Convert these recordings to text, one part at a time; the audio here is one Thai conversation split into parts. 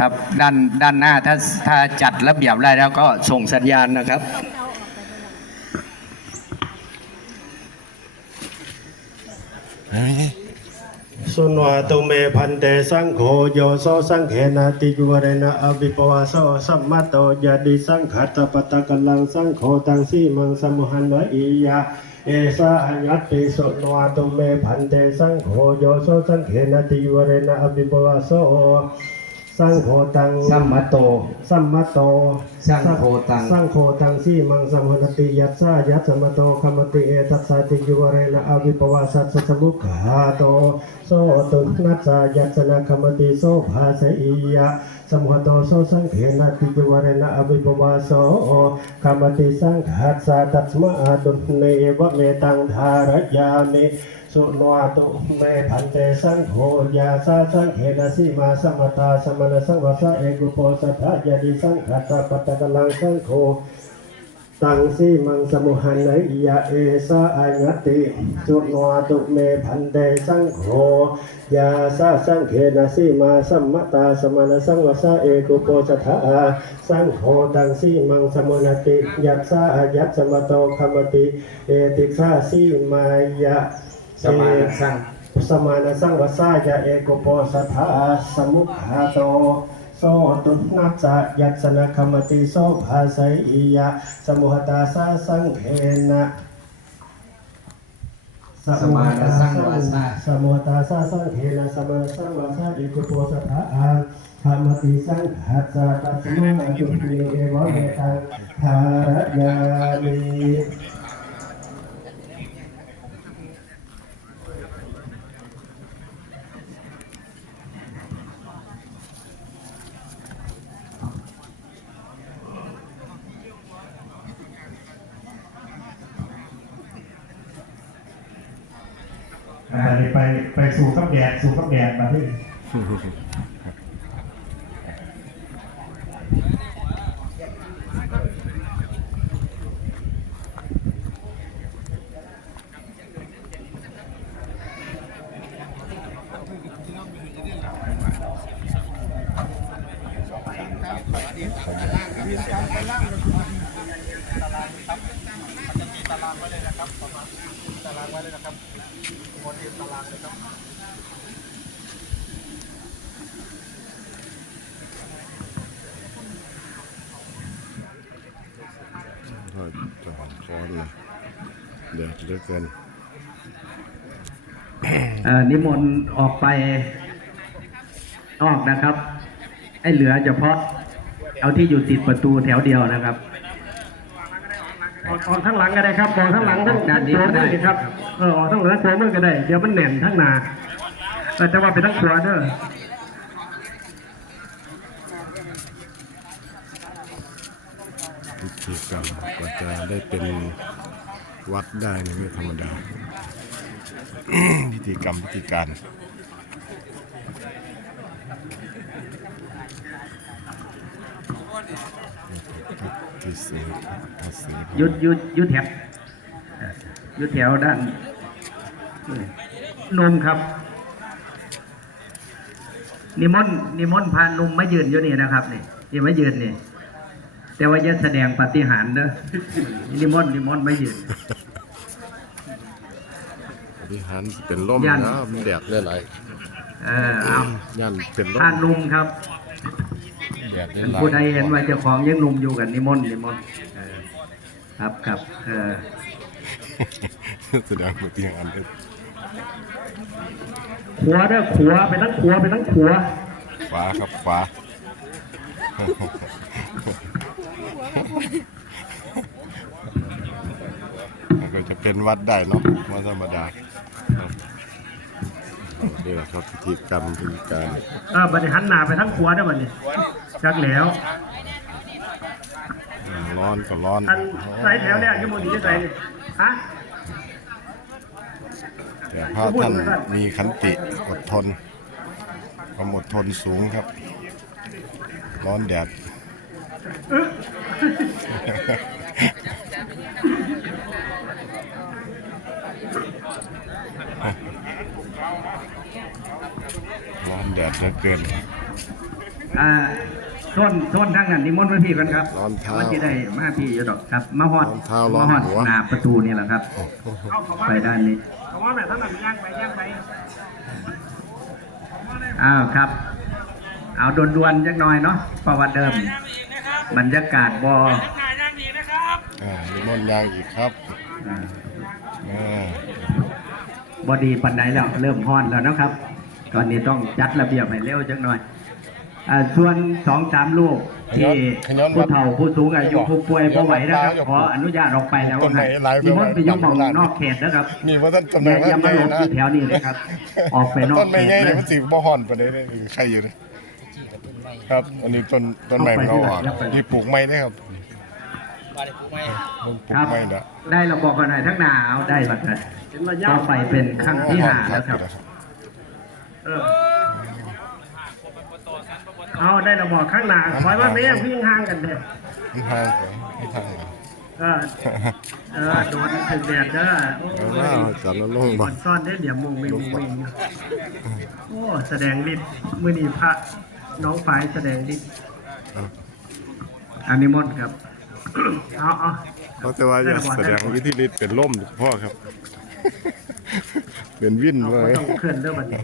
ครับด้านด้านหน้าถ้าถ้าจัดระเบียบได้แล้วก็ส่งสัญญาณนะครับสุนวาตุเมพันเตสังโฆโยโสสังเขนาติจุวเรนะอภิปวาโสสัมมาโตยาดิสังขัตปตะกัลลังสังโฆตังสีมังสมุหันวะอียาเอสาอัญญัตติสุนวาตุเมพันเตสังโฆโยโสสังเขนาติจุวเรนะอภิปวาโส สังโฆตังสัมมโต สัมมาโต สังโฆตัง สังโฆตังสีมังสมุนติยัสสะยัสสมโตคมติเอตัสสะติยุวเรนะอวิปวาสัสสะสมุขาโต โสตุนัสสะยัสสนะคมติโสภาสอียะสมุหโตโสสังเขนะติยุวเรนะอวิปวาโสคมติสังขัสสะตัสมาตุเนวะเมตังธารยามิ สุนวาตุเมพันเตสังโฆยาสาสังเขนสีมาสมตาสมณสังวสะเอกุโปสัทธยาดิสังขัสสะปัตตะกลังสังโฆตังสีมังสมุหันไนยะเอสาอัญญติสุนวาตุเมพันเตสังโฆยาสาสังเขนสีมาสัมมตาสมณสังวสะเอกุโปสถาสังโฆตังสีมังสมุนติยัสสะยัสสมโตคมติ เอติสาสีมายะ สมาณสังสมาณสังวสายะเอกโปสถาสมุขาโตโสตุนัสสะยัสสนะคมติโสภาสัยอิยะสมุหตาสาสังเขนะสมาณสังวาสาสมุหตาสาสังเขนะสมาสังวาสาอิกุโปสถาอาธรรมติสังขัสตัสมาจุติเอวะเมตังภารยามิ ไปไปสู่กับแดดสู่กับแดดมาที่ ก็ จะหอมคอเลยเดือดเหลือเกินเอ่อนิมนต์ออกไปนอกนะครับ ให้เหลือเฉพาะเอาที่อยู่ติดประตูแถวเดียวนะครับ ออกออกทั้งหลังก็ได้ครับออกทั้งหลังทั้งด้านนี้ตัวก็ได้มือครับ เออออกทั้งหลังตัวมือก็ได้ เดี๋ยวมันแหน่นทั้งหนาแต่จะว่าไปทั้งขวาเด้อ พิธีกรรมกว่าจะได้เป็นวัดได้นี่ไม่ธรรมดา พิธีกรรมพิธีการที่สีภาษียุดยุดยุดแถวเอ่อยุดแถวด้านนมครับ นิมนต์นิมนต์พานุมมายืนอยู่นี่นะครับนี่ที่มายืนนี่ แต่ว่าจะแสดงปาฏิหารย์เด้อนิมนต์นิมนต์มายืนปฏิหารเป็นล่มยันนะมันแดดได้หลายเออเอายันเป็นล่พามนุมครับแดดได้หลายผู้ใดเห็นว่าเจ้าของยังหนุ่มอยู่กันนิมนต์นิมนต์เออครับครับเออแสดงปฏิหารเป็นขวาเด้อขวาไปทั้งขวาไปทั้งขวาขวาครับขวา ก็จะเป็นวัดได้เนาะวันธรรมดาครับนี่แหละครับพิธีกรรมพิธีการเออบัดนี้หันหน้าไปทั้งขวาเด้อบัดนี้จักแล้วอืมร้อนก็ร้อนอันใส่แถวเนี่ยอยี่โมดีจะใส่นี่ฮะแต่พระท่านมีขันติอดทนความอดทนสูงครับ ร้อนแดด ร้อนแดดเหลือเกิน อ่าต้นต้นทางนั้นนิมนต์มาพี่กันครับรองเท้ามันจะได้มาพี่อยู่ดอกครับ มาฮอดรองเท้าร้อมานฮอดหัว หน้าประตูนี่แหละครับเอาเขาว่าไปด้านนี้เขาว่าแบบท่านหลังย่างไปย่างไปอ้าวครับ เอาดวนๆจักหน่อยเนาะประวัติเดิม บรรยากาศบออ่าลิมอนยางอีกครับอ่าบอดีปันไหนแล้วเริ่มฮ้อนแล้วนะครับ ตอนนี้ต้องจัดระเบียบให้เร็วจักหน่อยอ่าส่วนสองสามลูกที่ผู้เฒ่าผู้สูงอายุผู้ป่วยบ่ไหวนะครับขออนุญาตออกไปแล้วครับนิมนต์ไปอยุ่หมองนอกเขตนะครับมีว่าท่านจำอได้ย่าอย่ามาหลบอยู่แถวนี้เลยครับ ออกไปนอกต้นเขไม้ตใหญ่เลเนี่ยยมันสีบ่ฮอนไปเลยเนี่ยใครอยู่เลย ครับอันนี้ต้นต้นไม้มันเอาออกนี่ปลูกไม้ได้ครับปลูกครับไม้นะได้เราบอกกันหน่อยทั้งหนาเอาได้บัดนั้นเป็นระยะต่อไปเป็นครั้งที่ห้าแล้วครับเออเอาได้ระบอกข้างหน้าคอยว่าไม่วิ่งห่างกันเด้อมันห่างไปมันห่างไปเออเออโดนถึงแดดเด้อเอาว่าเอาจัดแล้วลงบ่มันซ่อนได้เหลี่ยมมุงมิงมุงมิงโอ้แสดงฤทธิ์มื่อนี้พระ น้องฝ่ายแสดงฤทธิ์อันนี้มดครับ เอาเอาเขาแต่ว่าจะแสดงวิธีฤทธิ์เป็นล่มพ่อครับ เป็นวินเอาเลก็ยต้องเคลื่อนเรื่องบัดนี้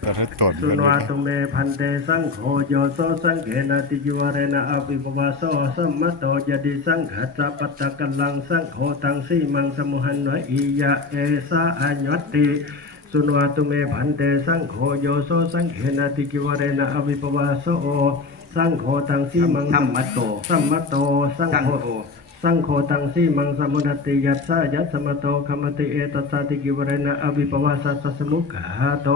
แต่ถ้าตดสุนวาตุเมพันเตสังโฆโยโสสังเกนาติยวเรนะอภิปวาโสสัมมตโตยดิสังขัสสะปัตตะกัลลังสังโฆตังสีมังสมุหันวะอียะเอสาอัญญตติ สุนวาตุเมพันเตสังโฆโยโสสังเกนาติยวเรนะอภิปวาโสสังโฆตังสีมังธรรมะโตสัมมตโตสังสังโฆโฆสังโฆตังสีมังสมุนติยัสสะยัสสมโตคมติเอตัสสะติกิวเรนะอวิปวาสัสสะสมุขหาโต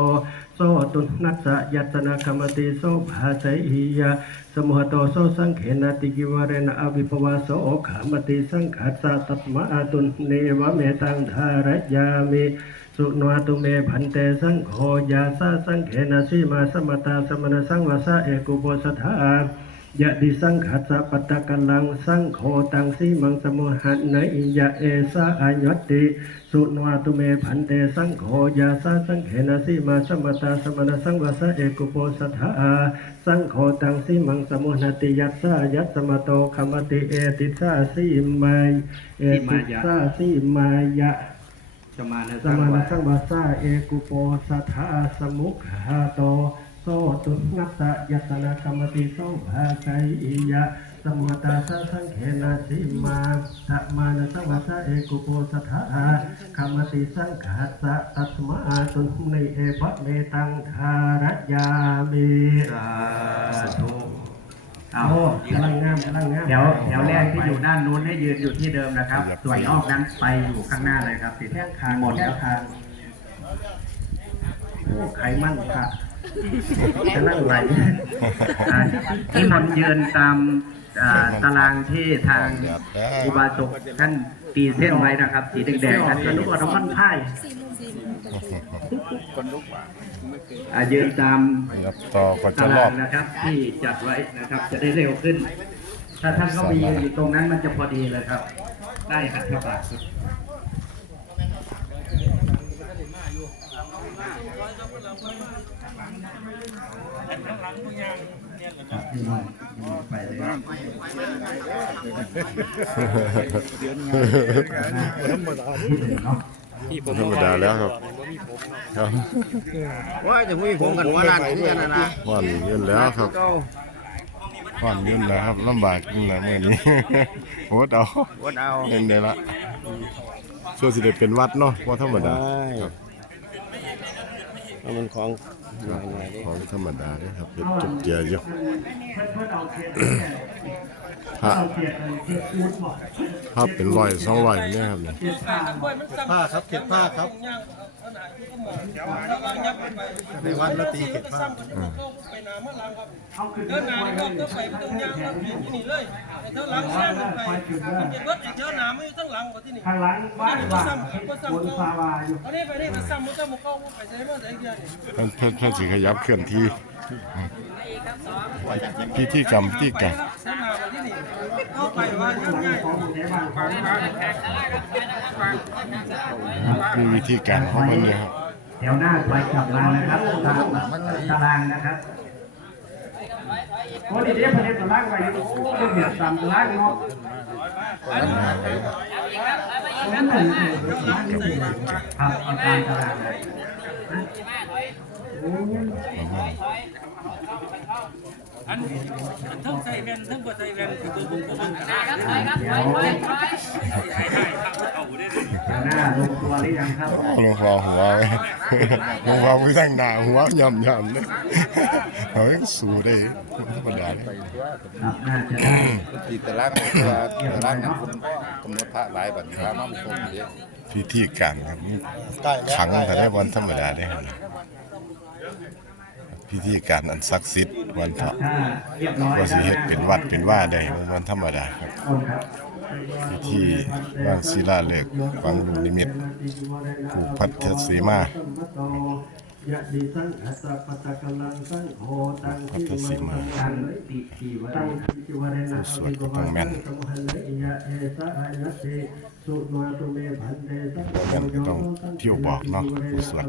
โสตุนัสสะยัสสนะคมติโสภาสัยยะสมุหโตโสสังเขนะติกิวเรนะอวิปวาโสขามติสังขัสสะตัสมาตุนเนวะเมตังธารยามิ สุนวตุเมพันเตสังโฆยาสาสังเขนะสีมาสมตาสมณสังวาสเอกุโปสถายะดิสังขัสสะปัตตะกัลังสังโฆตังสีมังสมุหันนอิยะเอสาอัญญตติ สุนวตุเมพันเตสังโฆยาสาสังเขนะสีมาสมตาสมณสังวาสเอกุโปสถาสังโฆตังสีมังสมุหนติยัสสะยัสสมโตคมติเอติสาสีมัยเอติสาสีมายะ สมานะสสังมาวะสังวาสาเอกุโปสัทธาสมุขหาโต โสตุนัสสะยัตนากรรมติโสภาไกอิยะสมุตตาสสังเขนาสิมาธะมานะสังวาสาเอกุโปสัทธากรรมติสังขัสสะตัสมาตุนในเอภะเมตังทารยามิสาธุ โอ้กำลังงามกำลังงามแถวแถวแรกที่อยู่ด้านนู้นให้ยืนอยู่ที่เดิมนะครับ ส่วนนอกนั้นไปอยู่ข้างหน้าเลยครับติดแค่คางหมดแค่แล้วคางโอ้ไขมันค่ะจะนั่งไหวอ่าที่มนต์ยืนตามอ่าตารางที่ทางอุบาสกท่าน ตีเส้นไว้นะครับ สีแดงๆกัท่านนจะจะนึนึกกว่าว่าน้ำมันพายอ่ายืนตามครับต่อก็จะตารรอางบนะครับ ที่จัดไว้นะครับ จะได้เร็วขึ้น ถ้าท่านก็ไปยืนอยู่ตรงนั้นมันจะพอดีเลยครับ ได้หัตถบาทครับไปเลย ธรรมดาแล้วครับครับว่าจะมีผมกันว่านั่นนี่นะนะว่านเงินแล้วครับว่านเงินแล้วครับลำบากจริงนะเมื่อนี้โหดเอาวัดเอาเงินเดือนละส่วนสิได้เป็นวัดเนาะว่าธรรมดาครับ มันของหน่อยหน่อยดิของธรรมดาเด้อครับเฮ็ดจุดเจียอยู่ เพื่อนเอาเทียนพระเอาเทียนเทีย นอูดบ่พระเป็นร้อยสองร้อยเนี่ยครับเนี่ยเทียนผ้าผ้าครับเก็บผ้าครับในวัดละตีเก็บผ้าเอาขึ้นเดินหน้านี่ก็ต้องไปต้องย่างต้องเปลี่ยนที่นี่เลยแต่เท่าหลังย่างกันไปมันจะรถอีกเท่าหน้าไม่ต้องหลังกว่าที่นี่ข้างหลังบ้านบ้านบนซาวาอยู่ตอนนี้ไปนี่ไปซ้ำมันต้องมาเข้าไปใช้มาใช้เดือนนี่เพิ่นเพิ่นเพิ่นสิขยับเคลื่อนที่ พิธีกรรมพิธีกรรมสนามไปที่นี่เข้าไปว่าย่างง่ายของแถวบ้านของมีวิธีการของมันเนี่ยครับแถวหน้าไปกลับมานะครับตามตารางนะครับโอ้ดีเดียวพอดีตะล่างไปโอ้เบียดตามตะล่างเนาะครับเอาตามตารางเลยอันทั้งใส่แว่นทั้งบ่ใส่แว่นคือตัวผมผมมันกระด้างเดี๋ยวใช่ใช่ครับเอาได้หน้าลงตัวหรือยังครับลงพ่อหัวไว้หลงพ่อไม่ตั้งหน้าหัวย่ำย่ำเลยเฮ้ยสู้ได้ธรรมดาเลยครับน่าจะได้ที่ตารางว่าตารางนั้นคุณกำหนดพระหลายบัดนี้พระมั่นคงเด้พิธีการครับขังแต่ได้วันธรรมดาได้ครับ พิธีการอันศักดิ์สิทธิ์วันพระถ้าเรียบร้อยก็สิเฮ็ดเป็นวัดเป็นว่าได้วันธรรมดาครับคนครับพิธีวางศิลาฤกษ์ฝังลูกนิมิตผูกพัทธสีมา ยะดีสังขัสสะปัตตะกัลลังสังโฆตังที่มังสมุตั้งติทีไว้ตังคิจิวเรนะอภิปวาสังสมุหันเลยะเอสะอายะเตสุมาตุเมพันเตสังโฆงั้นก็ต้องเที่ยวบอกเนาะผู้สวด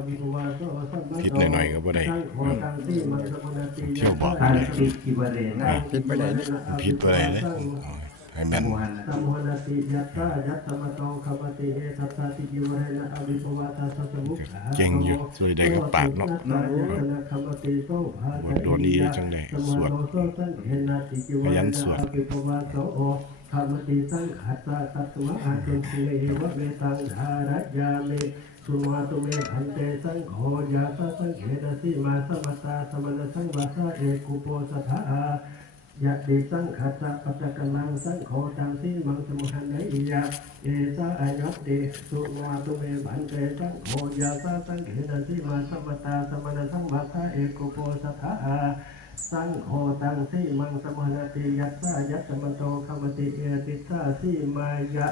ผิดหน่อยๆก็บ่ได้เออเที่ยวบอกตั้งเลยติทีไว้เลยนะคิดไปได้นี่ผิดไปเลยเลย ให้แม่นหมู่หันสัมโหนติยัตตายัตตมะโตขมติเอทัสสะติจิวเรนะอภิปวาทาสัสสมุขะเก่งอยู่ช่วยได้กับปากเนาะบทโดนดีจังเลยสวดขยันสวด ธรรมติสังขัสสะตัตมะอาจุสิเลวะเวตังธารยามิสุมาตุเมพันเตสังโฆยาสะสังเขตสิมาสมัตตาสมณสังวาสะเอกุโปสัทธา ยะติสังขัสะปัจจกัลังสังโฆตังสิมังสมุหันไนยะเอสะอายัตติสุมาตุเมบันเตสังโฆยาสะสังเขตสิมาสมัตตาสมณสังวัสะเอกุโปสัทธาสังโฆตังสีมังสมุหันติยัสสะยัสสมโตขมติเอติสาสีมายะ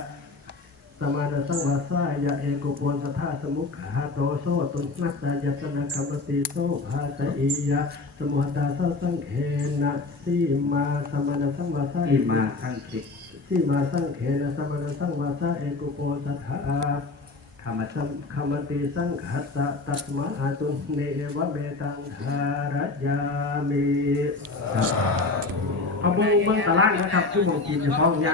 สมาณสังวาสายะเอกุปวนสทาสมุขหาโตโซตุนัสสะยัสสนะขมติโซภาตอียะสมุหตาสสังเขนะสีมาสมาณสังวาสาที่มาตั้งติสีมาสังเขนะสมาณสังวาสาเอกุปนสทาคำสัมขมติสังขัสสะตัสมาตุเนวะเบตังธารยามิครับเอาเบิ้งเบิ้งตารางนะครับที่มองกินจะฟ้องยา